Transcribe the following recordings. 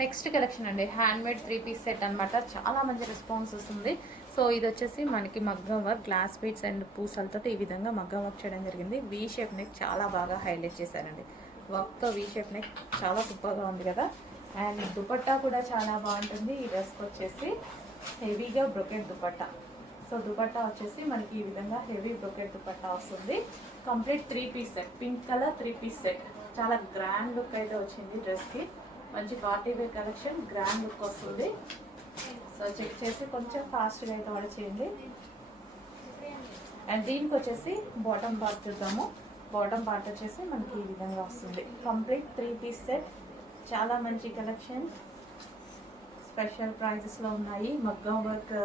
Next collection అండి, handmade 3 piece set అనమాట. చాలా మంచి రెస్పాన్స్ వస్తుంది. సో ఇది వచ్చేసి మనకి మగ్గం వర్క్, గ్లాస్ బీడ్స్ అండ్ పూసలతో ఈ విధంగా మగ్గం వర్క్ చేయడం జరిగింది. వీ షేప్ నెక్ చాలా బాగా హైలైట్ చేశారండి. వర్క్తో వీ షేప్ నెక్ చాలా సూపర్గా ఉంది కదా. అండ్ దుపట్టా కూడా చాలా బాగుంటుంది. ఈ డ్రెస్కి వచ్చేసి హెవీగా బ్రొకెట్ దుపట్టా. సో దుపట్టా వచ్చేసి మనకి ఈ విధంగా హెవీ బ్రొకెట్ దుపట్టా వస్తుంది. Complete 3 piece set, pink colour 3 piece set. చాలా గ్రాండ్ లుక్ అయితే వచ్చింది డ్రెస్కి. మంచి party wear collection, grand look వస్తుంది. సో చెక్ చేసి కొంచెం ఫాస్ట్గా అయితే ఆర్డర్ చేయండి. అండ్ దీనికి వచ్చేసి బాటమ్ పార్ట్ చూద్దాము. బాటమ్ పార్ట్ వచ్చేసి మనకి ఈ విధంగా వస్తుంది. కంప్లీట్ 3 పీస్ సెట్, చాలా మంచి కలెక్షన్. స్పెషల్ ప్రైజెస్లో ఉన్నాయి. మగ్గం వర్క్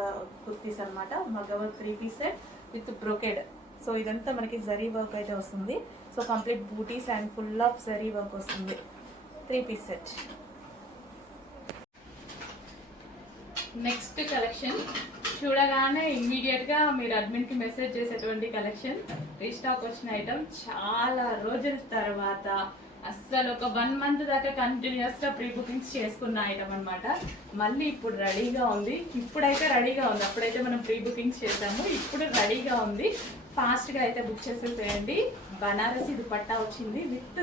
కుర్తీస్ అనమాట. మగ్గం work 3 piece set with brocade. So ఇదంతా మనకి జరీ వర్క్ అయితే వస్తుంది. సో కంప్లీట్ బూటీస్ and full of zari work వస్తుంది. 3 పీస్ సెట్. నెక్స్ట్ కలెక్షన్ చూడగానే ఇమ్మీడియట్గా మీరు అడ్మిన్కి మెసేజ్ చేసేటువంటి కలెక్షన్. రీస్టాక్ వచ్చిన ఐటమ్, చాలా రోజుల తర్వాత అస్సలు ఒక 1 మంత్ దాకా కంటిన్యూస్గా ప్రీ బుకింగ్స్ చేసుకున్న ఐటమ్ అనమాట. మళ్ళీ ఇప్పుడు రెడీగా ఉంది. ఇప్పుడైతే రెడీగా ఉంది, అప్పుడైతే మనం ప్రీ బుకింగ్స్ చేసాము. ఇప్పుడు రెడీగా ఉంది. ఫాస్ట్గా అయితే బుక్ చేసేసేయండి. బనారసి దుపట్టా వచ్చింది విత్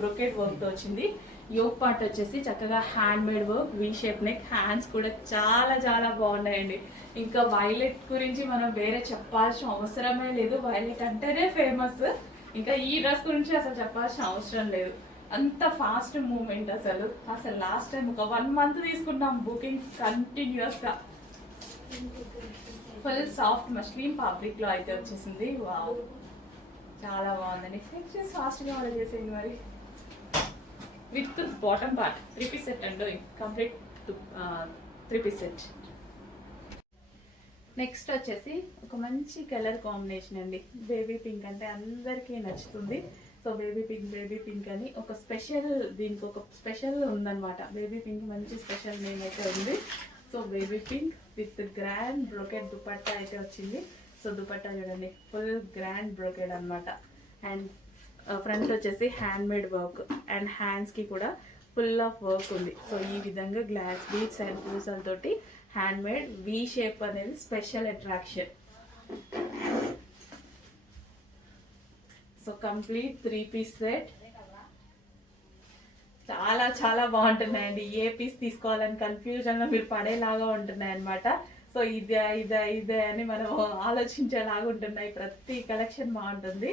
బ్రొకెట్ వర్క్తో వచ్చింది. యోక్ పార్ట్ వచ్చేసి చక్కగా hand made work, V shape neck. Hands కూడా చాలా చాలా బాగున్నాయండి. ఇంకా వైలెట్ గురించి మనం వేరే చెప్పాల్సిన అవసరమే లేదు. వైలెట్ అంటేనే ఫేమస్. ఇంకా ఈ డ్రెస్ గురించి అసలు చెప్పాల్సిన అవసరం లేదు. అంత ఫాస్ట్ మూమెంట్. అసలు లాస్ట్ టైం ఒక 1 మంత్ తీసుకున్నాం బుకింగ్స్ కంటిన్యూస్గా. ఫుల్ సాఫ్ట్ మస్లిన్ ఫ్యాబ్రిక్లో అయితే వచ్చేసింది. వావ్, చాలా బాగుందండి. నెక్స్ట్ ఫాస్ట్గా ఆర్డర్ చేసేయండి మరి. With bottom part 3 piece set అండి. Complete 3 piece set. నెక్స్ట్ వచ్చేసి ఒక మంచి కలర్ కాంబినేషన్ అండి. బేబీ పింక్ అంటే అందరికీ నచ్చుతుంది. సో బేబీ పింక్ అని ఒక స్పెషల్, దీనికి ఒక స్పెషల్ ఉందన్నమాట. బేబీ పింక్ మంచి స్పెషల్ నేమ్ అయితే ఉంది. So baby pink with grand brocade dupatta అయితే వచ్చింది. సో దుపట్టా చూడండి, ఫుల్ గ్రాండ్ బ్రోకెడ్ అనమాట. అండ్ ఫ్రంట్ వచ్చేసి హ్యాండ్ మేడ్ వర్క్ అండ్ హ్యాండ్స్కి కూడా ఫుల్ ఆఫ్ వర్క్ ఉంది. సో ఈ విధంగా గ్లాస్ బీడ్స్ అండ్ పూసలతోటి హ్యాండ్ మేడ్ వీ షేప్ అనేది special attraction. So complete 3 piece set. చాలా చాలా బాగుంటున్నాయండి. ఏ పీస్ తీసుకోవాలని కన్ఫ్యూజన్లో మీరు పడేలాగా ఉంటున్నాయి అనమాట. సో ఇదే అని మనం ఆలోచించేలాగా ఉంటున్నాయి. ప్రతి కలెక్షన్ బాగుంటుంది.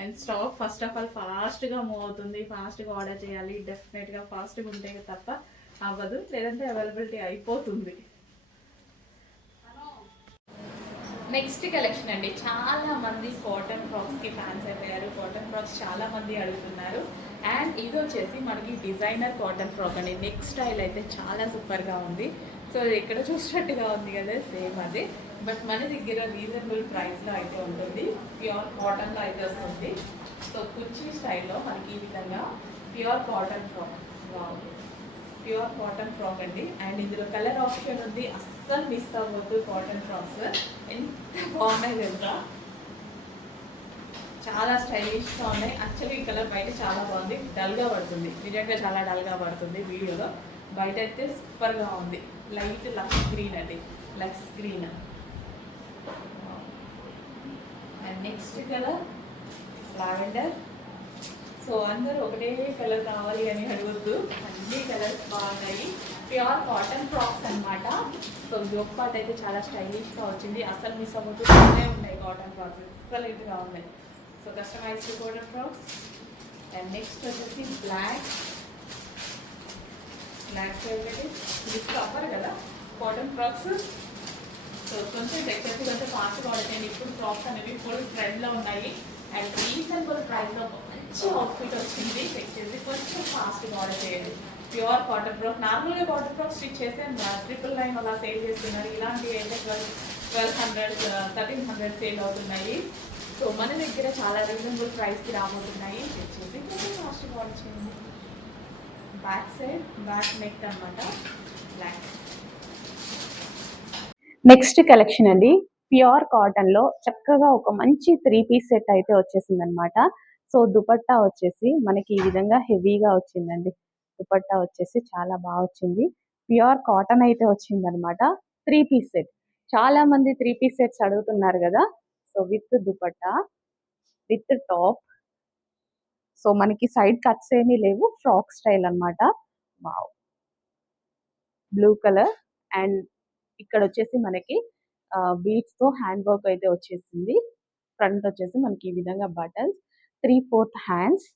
And stock first of all ఫాస్ట్గా మూవ్ అవుతుంది. ఫాస్ట్గా ఆర్డర్ చేయాలి. డెఫినెట్గా ఫాస్ట్గా ఉంటే తప్ప అవ్వదు, లేదంటే అవైలబిలిటీ అయిపోతుంది. నెక్స్ట్ కలెక్షన్ అండి, చాలా మంది కాటన్ ఫ్రాక్స్కి ఫ్యాన్స్ అయిపోయారు. కాటన్ ఫ్రాక్స్ చాలా మంది అడుగుతున్నారు. అండ్ ఇది వచ్చేసి మనకి డిజైనర్ కాటన్ ఫ్రాక్ అండి. నెక్ స్టైల్ అయితే చాలా సూపర్గా ఉంది. సో ఎక్కడ చూసినట్టుగా ఉంది కదా, సేమ్ అదే. బట్ మన దగ్గర రీజనబుల్ ప్రైస్లో అయితే ఉంటుంది. ప్యూర్ కాటన్లో అయితే వస్తుంది. సో కుర్చీ స్టైల్లో మనకి ఈ విధంగా pure cotton frock. Pure cotton frock అండి. అండ్ ఇందులో కలర్ ఆప్షన్ ఉంది. అస్సలు మిస్ అవ్వద్దు. కాటన్ ఫ్రాక్స్ ఎంత బాగున్నాయి తెలుసా, చాలా స్టైలిష్గా ఉన్నాయి. యాక్చువల్లీ ఈ కలర్ బయట చాలా బాగుంది. డల్గా పడుతుంది, నిజంగా చాలా డల్గా పడుతుంది వీడియోలో. బయట అయితే సూపర్గా ఉంది. లైట్ లక్స్ గ్రీన్ అండి, lux green. And next colour lavender. So అందరూ ఒకటే కలర్ కావాలి అని అడగద్దు, అన్ని కలర్స్ బాగున్నాయి. ప్యూర్ కాటన్ ఫ్రాక్స్ అనమాట. సో యోక్ పార్ట్ అయితే చాలా స్టైలిష్గా వచ్చింది. అసలు మిస్ అవ్వకుండా ఉన్నాయి కాటన్ ఫ్రాక్స్, ఎక్సలెంట్గా ఉన్నాయి. So customised cotton frocks. And next వచ్చేసి బ్లాక్ ఫేవరెట్. మిస్ అవ్వరు కదా కాటన్ ఫ్రాక్స్. సో కొంచెం టెక్స్చర్స్ కొంచెం ఫాస్ట్గా ఆర్డర్. ఇప్పుడు ఫ్రాక్స్ అనేవి ఫుల్ ట్రెండ్లో ఉన్నాయి. అండ్ రీజనబుల్ ప్రైస్లో మంచి అవుట్ఫిట్ వచ్చింది. చెక్ చేసి కొంచెం ఫాస్ట్గా ఆర్డర్ చేయండి. Pure cotton frock. నార్మల్గా కాటన్ ఫ్రాక్ స్టిచ్ చేస్తే 999 అలా సేల్ చేస్తున్నారు. ఇలాంటివి అయితే 1200 1300 సేల్ అవుతున్నాయి. సో మన దగ్గర చాలా రీజనబుల్ ప్రైస్కి రాబోతున్నాయి. చెక్ చేసి కొంచెం ఫాస్ట్గా ఆర్డర్ చేయండి. బ్యాక్ సైడ్ బ్యాక్ నెక్ అనమాట, బ్లాక్. నెక్స్ట్ కలెక్షన్ అండి, ప్యూర్ కాటన్లో చక్కగా ఒక మంచి 3 పీస్ సెట్ అయితే వచ్చేసింది అనమాట. సో దుపట్టా వచ్చేసి మనకి ఈ విధంగా హెవీగా వచ్చిందండి. దుపట్టా వచ్చేసి చాలా బాగా వచ్చింది. ప్యూర్ కాటన్ అయితే వచ్చింది అనమాట. 3 పీస్ సెట్. చాలా మంది 3 పీస్ సెట్స్ అడుగుతున్నారు కదా. So with dupatta, with top. So మనకి సైడ్ కట్స్ ఏమీ లేవు, ఫ్రాక్ స్టైల్ అనమాట. Wow, blue colour. అండ్ ఇక్కడ వచ్చేసి మనకి బీడ్స్ తో హ్యాండ్ వర్క్ అయితే వచ్చేసింది. ఫ్రంట్ వచ్చేసి మనకి ఈ విధంగా బటన్స్, 3/4 హ్యాండ్స్.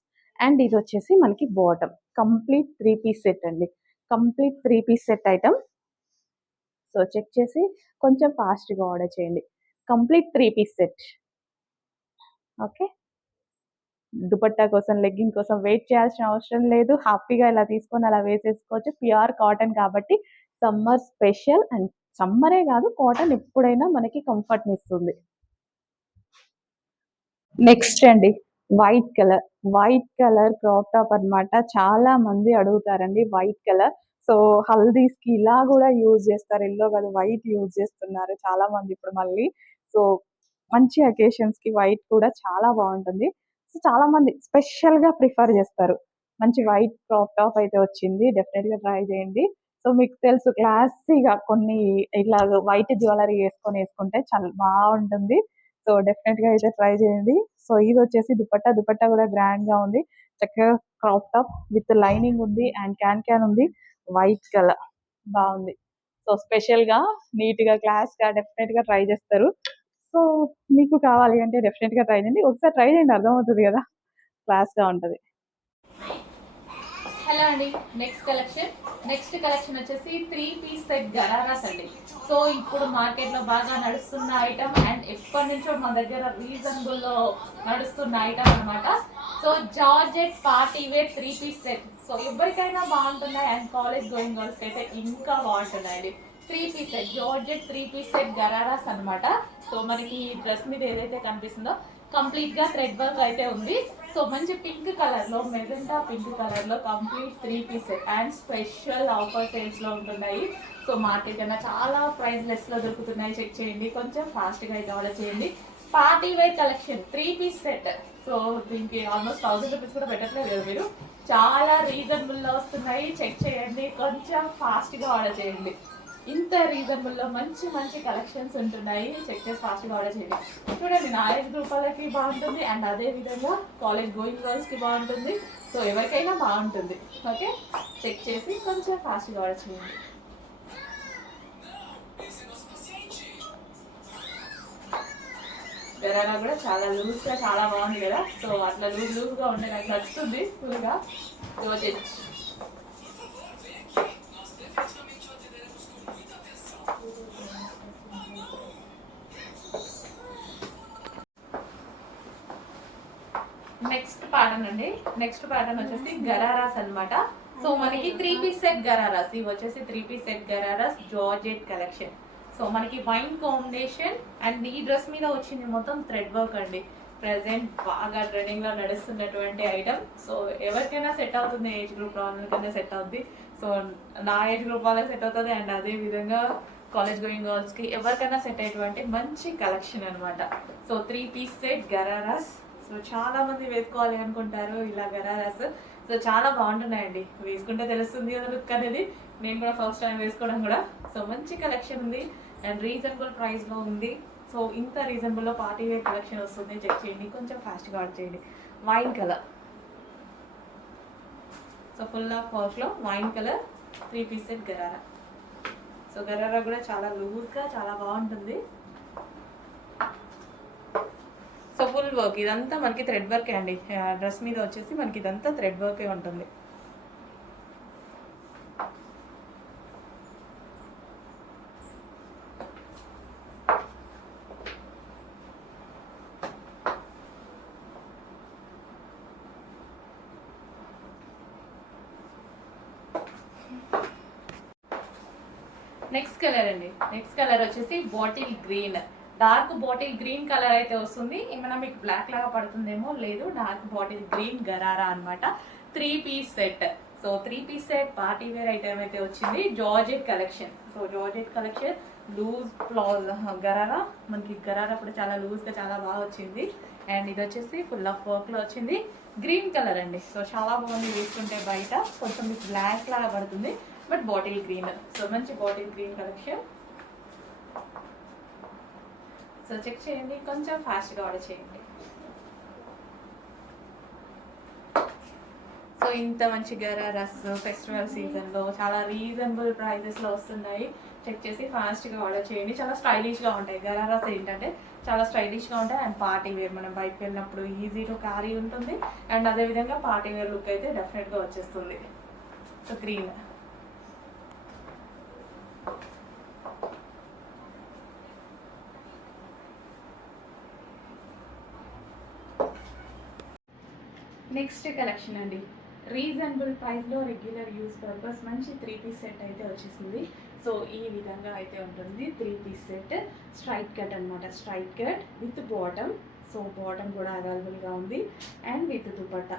అండ్ ఇది వచ్చేసి మనకి బాటమ్. కంప్లీట్ 3 పీస్ సెట్ అండి. Complete 3 piece set item. So check చేసి కొంచెం ఫాస్ట్గా ఆర్డర్ చేయండి. Complete 3 piece set. Okay, dupatta కోసం, లెగ్గింగ్ కోసం వెయిట్ చేయాల్సిన అవసరం లేదు. హ్యాపీగా ఇలా తీసుకొని అలా వేసేసుకోవచ్చు. ప్యూర్ కాటన్ కాబట్టి సమ్మర్ స్పెషల్. అండ్ సమ్మరే కాదు, కాటన్ ఎప్పుడైనా మనకి కంఫర్ట్ని ఇస్తుంది. నెక్స్ట్ అండి, white colour. White colour crop top అన్నమాట. చాలా మంది అడుగుతారండి వైట్ కలర్. సో హల్దీస్ కి ఇలా కూడా యూజ్ చేస్తారు. ఎల్లో కాదు, వైట్ యూజ్ చేస్తున్నారు చాలా మంది ఇప్పుడు మళ్ళీ. సో మంచి అకేషన్స్ కి వైట్ కూడా చాలా బాగుంటుంది. సో చాలా మంది స్పెషల్ గా ప్రిఫర్ చేస్తారు. మంచి వైట్ క్రాప్ టాప్ అయితే వచ్చింది, డెఫినెట్ గా ట్రై చేయండి. సో మీకు తెలుసు, క్లాసీగా కొన్ని ఇట్లా వైట్ జ్యువెలరీ వేసుకుంటే చాలా బాగుంటుంది. సో డెఫినెట్ గా అయితే ట్రై చేయండి. సో ఇది వచ్చేసి దుపట్టా. దుపట్టా కూడా గ్రాండ్ గా ఉంది. చక్కగా క్రాప్ టాప్ విత్ లైనింగ్ ఉంది అండ్ క్యాన్ ఉంది. వైట్ కలర్ బాగుంది. సో స్పెషల్ గా, నీట్ గా, క్లాస్ గా డెఫినెట్ గా ట్రై చేస్తారు. సో మీకు కావాలి అంటే డెఫినెట్ గా ట్రై చేయండి. ఒకసారి ట్రై చేయండి, అర్థమవుతుంది కదా, క్లాస్ గా ఉంటది. హలో అండి, నెక్స్ట్ కలెక్షన్ వచ్చేసి 3 పీస్ సెట్ గరారాస్ అండి. సో ఇప్పుడు మార్కెట్లో బాగా నడుస్తున్న ఐటమ్ అండ్ ఎప్పటి నుంచో మన దగ్గర రీజనబుల్లో నడుస్తున్న ఐటమ్ అనమాట. So georgette party wear 3 piece set. So ఎవరికైనా బాగుంటున్నాయి అండ్ కాలేజ్ గోయింగ్ గర్ల్స్కి అయితే ఇంకా బాగుంటున్నాయండి. 3 piece set georgette 3 piece set ghararas అనమాట. సో మనకి డ్రెస్ మీద ఏదైతే కనిపిస్తుందో కంప్లీట్గా థ్రెడ్ వర్క్ అయితే ఉంది. సో మంచి పింక్ కలర్లో, మెజెంటా పింక్ కలర్లో complete 3 piece set and special offer సేల్స్లో ఉంటున్నాయి. సో మార్కెట్ కన్నా చాలా ప్రైస్ లెస్లో దొరుకుతున్నాయి. చెక్ చేయండి, కొంచెం ఫాస్ట్గా అయితే ఆర్డర్ చేయండి. Party wear collection 3 piece set. So దీనికి ఆల్మోస్ట్ 1000 రూపీస్ కూడా పెట్టట్లేదు కదా మీరు. చాలా రీజనబుల్లో వస్తున్నాయి. చెక్ చేయండి, కొంచెం ఫాస్ట్గా ఆర్డర్ చేయండి. ఇంత రీజనబుల్లో మంచి మంచి కలెక్షన్స్ ఉంటున్నాయి. చెక్ చేసి ఫాస్ట్గా ఆర్డర్ చేయండి. చూడండి, నా ఏజ్ గ్రూప్ వాళ్ళకి బాగుంటుంది అండ్ అదే విధంగా కాలేజ్ గోయింగ్ గర్ల్స్కి బాగుంటుంది. సో ఎవరికైనా బాగుంటుంది. ఓకే, చెక్ చేసి కొంచెం ఫాస్ట్గా ఆర్డర్ చేయండి. గరారా కూడా చాలా లూజ్గా చాలా బాగుంది కదా. సో అట్లా లూజ్గా ఉంటే నాకు నచ్చుతుంది ఫుల్గా. జార్జెట్. నెక్స్ట్ ప్యాటర్న్ వచ్చేసి గరారాస్ అనమాట. సో మనకి 3 పీస్ సెట్ గరారాస్. ఇవి వచ్చేసి 3 piece set ghararas georgette collection. So మనకి వైన్ కాంబినేషన్ అండ్ ఈ డ్రెస్ మీద వచ్చింది మొత్తం థ్రెడ్ వర్క్ అండి. ప్రెసెంట్ బాగా ట్రెండింగ్ లో నడుస్తున్నటువంటి ఐటమ్. సో ఎవరికైనా సెట్ అవుతుంది, ఏజ్ గ్రూప్ వాళ్ళకైనా సెట్ అవుతుంది. సో నా ఏజ్ గ్రూప్ వాళ్ళకి సెట్ అవుతుంది అండ్ అదే విధంగా కాలేజ్ గోయింగ్ గర్ల్స్ కి ఎవరికైనా సెట్ అయ్యేటువంటి మంచి కలెక్షన్ అనమాట. సో 3 పీస్ సెట్ గరారాస్. సో చాలా మంది వేసుకోవాలి అనుకుంటారు ఇలా గరారాస్. సో చాలా బాగుంటున్నాయండి, వేసుకుంటే తెలుస్తుంది కదా లుక్ అనేది. నేను కూడా ఫస్ట్ టైం వేసుకోవడం కూడా. సో మంచి కలెక్షన్ ఉంది అండ్ రీజనబుల్ ప్రైస్లో ఉంది. సో ఇంత రీజనబుల్లో పార్టీ వేర్ కలెక్షన్ వస్తుంది. చెక్ చేయండి, కొంచెం ఫాస్ట్గా ఆర్డర్ చేయండి. Wine colour. So full of వర్క్లో wine colour 3 piece set gharara. So gharara కూడా చాలా లూజ్గా చాలా బాగుంటుంది. సో ఫుల్ వర్క్ ఇదంతా మనకి థ్రెడ్ వర్కే అండి. డ్రెస్ మీద వచ్చేసి మనకి ఇదంతా థ్రెడ్ వర్కే ఉంటుంది. నెక్స్ట్ కలర్ అండి. నెక్స్ట్ కలర్ వచ్చేసి bottle green. Dark bottle green colour అయితే వస్తుంది. ఏమైనా మీకు బ్లాక్ లాగా పడుతుందేమో, లేదు, డార్క్ బాటిల్ గ్రీన్ గరారా అనమాట. 3 piece set. So 3 piece set party wear item అయితే వచ్చింది. Georgette collection. So georgette collection loose blouse gharara. మనకి గరారా కూడా చాలా లూజ్గా చాలా బాగా వచ్చింది అండ్ ఇది వచ్చేసి ఫుల్ ఆఫ్ వర్క్లో వచ్చింది. గ్రీన్ కలర్ అండి. సో చాలా బాగుంది వేసుకుంటే. బయట కొంచెం మీకు బ్లాక్ లాగా పడుతుంది, బట్ బాటిల్ గ్రీన్. సో మంచి bottle green collection. So check చేయండి, కొంచెం ఫాస్ట్గా ఆర్డర్ చేయండి. సో ఇంత మంచి గరారాస్ ఫెస్టివల్ సీజన్లో చాలా రీజనబుల్ ప్రైజెస్లో వస్తున్నాయి. చెక్ చేసి ఫాస్ట్గా ఆర్డర్ చేయండి. చాలా స్టైలిష్గా ఉంటాయి. గరారాస్ ఏంటంటే చాలా స్టైలిష్గా ఉంటాయి అండ్ పార్టీ వేర్. మనం బయటకు వెళ్ళినప్పుడు ఈజీ టు క్యారీ ఉంటుంది అండ్ అదేవిధంగా పార్టీ వేర్ లుక్ అయితే డెఫినెట్గా వచ్చేస్తుంది. So green. నెక్స్ట్ కలెక్షన్ అండి. రీజనబుల్ ప్రైస్లో రెగ్యులర్ యూస్ పర్పస్ మంచి 3 పీస్ సెట్ అయితే వచ్చేసింది. సో ఈ విధంగా అయితే ఉంటుంది 3 పీస్ సెట్. స్ట్రైట్ కట్ అనమాట. Straight cut with bottom. So bottom కూడా అవైలబుల్గా ఉంది and with dupatta.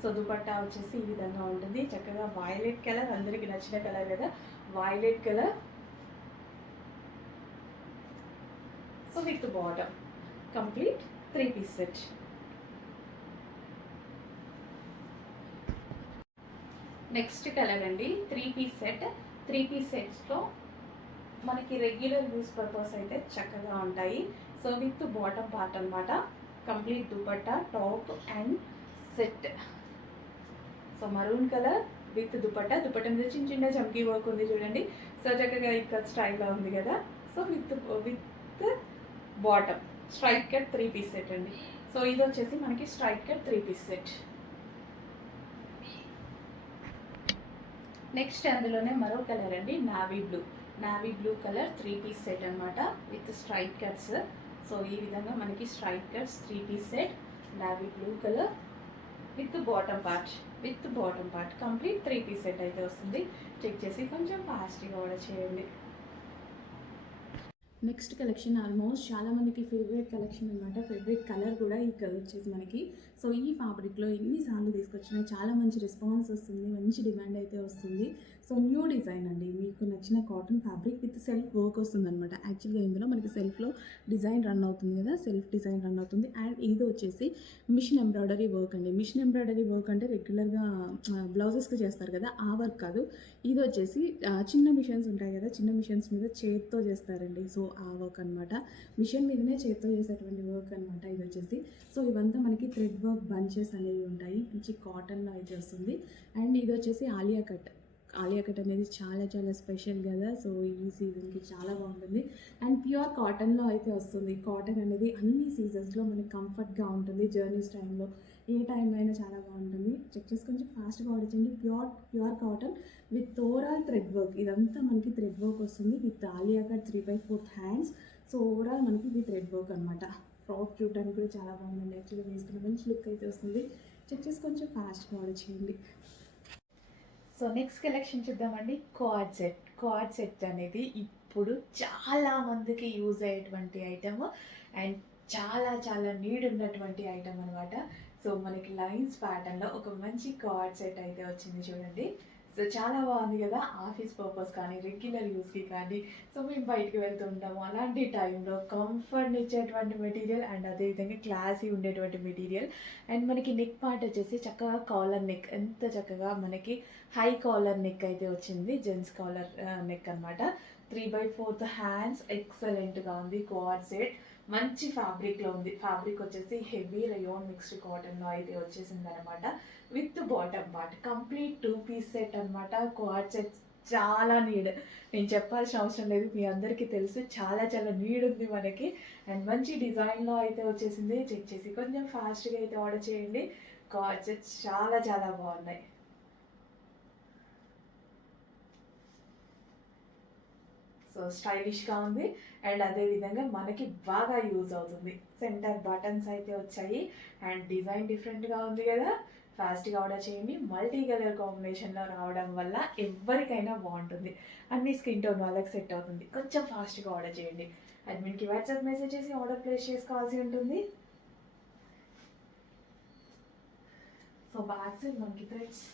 So dupatta వచ్చేసి ఈ విధంగా ఉంటుంది. చక్కగా వైలెట్ కలర్, అందరికీ నచ్చిన కలర్ కదా, violet colour. So with bottom complete 3 piece set. Next colour అండి. 3 పీస్ సెట్. 3 పీస్ సెట్స్లో మనకి రెగ్యులర్ యూస్ పర్పస్ అయితే చక్కగా ఉంటాయి. సో విత్ బాటమ్ పార్ట్ అనమాట. Complete dupatta, top and set. So maroon colour with dupatta. Dupatta మీద చిన్న చిన్న చమ్కీ వర్క్ ఉంది చూడండి. సో చక్కగా ఇక్కడ స్టైల్లో ఉంది కదా. So with bottom straight cut 3 piece set అండి. సో ఇది వచ్చేసి మనకి straight cut 3 piece set. Next అందులోనే మరో కలర్ అండి, navy blue. Navy blue colour 3 piece set అనమాట విత్ స్ట్రైట్ కట్స్. సో ఈ విధంగా మనకి straight cuts 3 piece set. Navy blue colour with bottom part complete 3 piece set అయితే వస్తుంది. చెక్ చేసి కొంచెం ఫాస్ట్గా ఆర్డర్ చేయండి. నెక్స్ట్ కలెక్షన్ ఆల్మోస్ట్ చాలామందికి ఫేవరెట్ కలెక్షన్ అనమాట. ఫేవరెట్ కలర్ కూడా ఈ కలర్ వచ్చేసి మనకి. సో ఈ ఫ్యాబ్రిక్లో ఎన్నిసార్లు తీసుకొచ్చినా చాలా మంచి రెస్పాన్స్ వస్తుంది, మంచి డిమాండ్ అయితే వస్తుంది. సో న్యూ డిజైన్ అండి. మీకు నచ్చిన cotton fabric with self work వస్తుంది అనమాట. యాక్చువల్గా ఇందులో మనకి సెల్ఫ్లో డిజైన్ రన్ అవుతుంది కదా, సెల్ఫ్ డిజైన్ రన్ అవుతుంది. అండ్ ఇది వచ్చేసి మిషన్ ఎంబ్రాయిడరీ వర్క్ అండి. మిషన్ ఎంబ్రాయిడరీ వర్క్ అంటే రెగ్యులర్గా బ్లౌజెస్కి చేస్తారు కదా, ఆ వర్క్ కాదు. ఇది వచ్చేసి చిన్న మిషన్స్ ఉంటాయి కదా, చిన్న మిషన్స్ మీద చేత్తో చేస్తారండి. సో ఆ వర్క్ అనమాట. మిషన్ మీదనే చేత్తో చేసేటువంటి వర్క్ అనమాట ఇది వచ్చేసి. సో ఇవంతా మనకి థ్రెడ్ వర్క్ బంచెస్ అనేవి ఉంటాయి. మంచి కాటన్లో అయితే వస్తుంది. అండ్ ఇది వచ్చేసి ఆలియా కట్. ఆలియా కట్ అనేది చాలా చాలా స్పెషల్ కదా. సో ఈ సీజన్కి చాలా బాగుంటుంది అండ్ ప్యూర్ కాటన్లో అయితే వస్తుంది. కాటన్ అనేది అన్ని సీజన్స్లో మనకి కంఫర్ట్గా ఉంటుంది. జర్నీస్ టైంలో ఏ టైంలో అయినా చాలా బాగుంటుంది. చెక్ చేసి కొంచెం ఫాస్ట్గా ఆర్డర్ చేయండి. Pure cotton with overall thread work. ఇదంతా మనకి థ్రెడ్ వర్క్ వస్తుంది with Alia cut 3/4 hands. So overall మనకి ఇది థ్రెడ్ వర్క్ అనమాట. ఫ్రాక్ చూడడానికి కూడా చాలా బాగుందండి. యాక్చువల్గా వేసుకున్న మంచి లుక్ అయితే వస్తుంది. చెక్ చేసి కొంచెం ఫాస్ట్గా ఆర్డర్ చేయండి. సో నెక్స్ట్ కలెక్షన్ చూద్దామండి. కార్డ్ సెట్ అనేది ఇప్పుడు చాలా మందికి యూజ్ అయ్యేటువంటి ఐటమ్ అండ్ చాలా చాలా నీడ్ ఉన్నటువంటి ఐటమ్ అనమాట. సో మనకి లైన్స్ ప్యాటర్న్లో ఒక మంచి కార్డ్ సెట్ అయితే వచ్చింది చూడండి. సో చాలా బాగుంది కదా. ఆఫీస్ పర్పస్ కానీ రెగ్యులర్ యూస్కి కానీ, సో మేము బయటకు వెళ్తూ ఉంటాము, అలాంటి టైంలో కంఫర్ట్ ఇచ్చేటువంటి మెటీరియల్ అండ్ అదేవిధంగా క్లాసీ ఉండేటువంటి మెటీరియల్. అండ్ మనకి నెక్ పార్ట్ వచ్చేసి చక్కగా కాలర్ నెక్, ఎంత చక్కగా మనకి హై కాలర్ నెక్ అయితే వచ్చింది. జెంట్స్ కాలర్ నెక్ అనమాట. 3/4 హ్యాండ్స్ ఎక్సలెంట్గా ఉంది. కార్డ్ సెట్ మంచి ఫ్యాబ్రిక్లో ఉంది. ఫ్యాబ్రిక్ వచ్చేసి హెవీ రయోన్ మిక్స్డ్ కాటన్లో అయితే వచ్చేసింది అనమాట. With bottom part complete 2 piece set అనమాట. కార్డ్ సెట్ చాలా నీడ్, నేను చెప్పాల్సిన అవసరం లేదు, మీ అందరికీ తెలుసు. చాలా చాలా నీడ్ ఉంది మనకి అండ్ మంచి డిజైన్లో అయితే వచ్చేసింది. చెక్ చేసి కొంచెం ఫాస్ట్గా అయితే ఆర్డర్ చేయండి. కార్డ్ సెట్స్ చాలా చాలా బాగున్నాయి. సో స్టైలిష్గా ఉంది అండ్ అదేవిధంగా మనకి బాగా యూజ్ అవుతుంది. సెంటర్ బటన్స్ అయితే వచ్చాయి అండ్ డిజైన్ డిఫరెంట్గా ఉంది కదా. ఫాస్ట్గా ఆర్డర్ చేయండి. మల్టీ కలర్ కాంబినేషన్లో రావడం వల్ల ఎవరికైనా బాగుంటుంది. అన్ని స్కిన్ టోన్ వాళ్ళకి సెట్ అవుతుంది. కొంచెం ఫాస్ట్గా ఆర్డర్ చేయండి. అడ్మిన్కి వాట్సాప్ మెసేజ్ చేసి ఆర్డర్ ప్లేస్ చేసుకోవాల్సి ఉంటుంది. సో బ్యాక్ సైడ్ మనకి థ్రెడ్స్